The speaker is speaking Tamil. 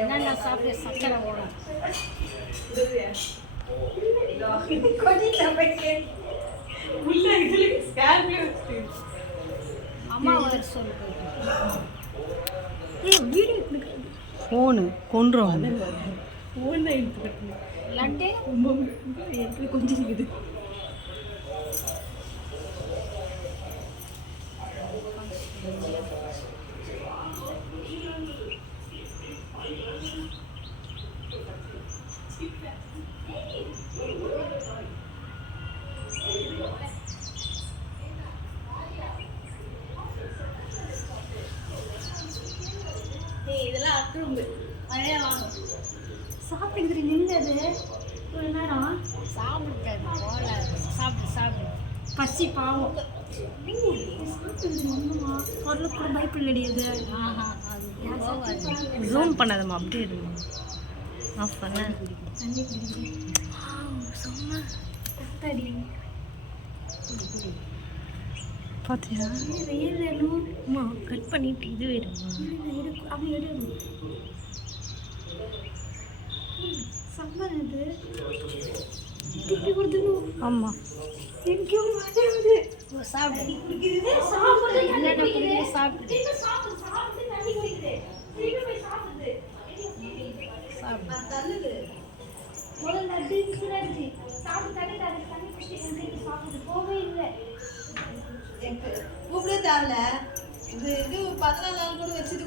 என்னென்ன சாப்பிட்டு சக்கரை ஓடும் அம்மா வர சொல்லு ஃபோனு கொண்டுரும் லட்டு கொஞ்சம் இருக்குது. இதெல்லாம் அக்குறும்பு மழையா வாங்க சாப்பிட்டுக்கிட்டு நின்றது ஒரு நேரம் சாப்பிடுறது போல சாப்பிடு சாப்பிடு பசி பாவம் சாப்பிட்டுக்கிட்டு நின்றுமா பொருளுக்கு கூட பயப்பில் கிடையாது. ஆஹா அது போகாது. ஜூம் பண்ணாதம்மா அப்படியே இருக்கும். ஆஃப் பண்ண தண்ணி குடிக்கிறேன். செம்ம தடி பார்த்தியா? அம்மா கட் பண்ணிட்டு இது வேணுமா? அவன் எடுக்கணும் சம்பளம் இது திருப்பி கொடுத்துணும். ஆமாம் எங்கேயோ வருது. சாப்பிடு இது சாப்பிடுறது என்னென்ன குடிக்கிற சாப்பிடு சாப்பிடு தண்ணி குடிக்குது திருப்பி போய் சாப்பிடுது சாப்பிடு தள்ளுது முதல்ல லட்டு இருந்துச்சு சாப்பிட்டு தண்ணி குடிச்சு சாப்பிடுது போகவே இல்லை. கூப்பிடே தேவையில்ல. இது 14 நாள் கூட வச்சது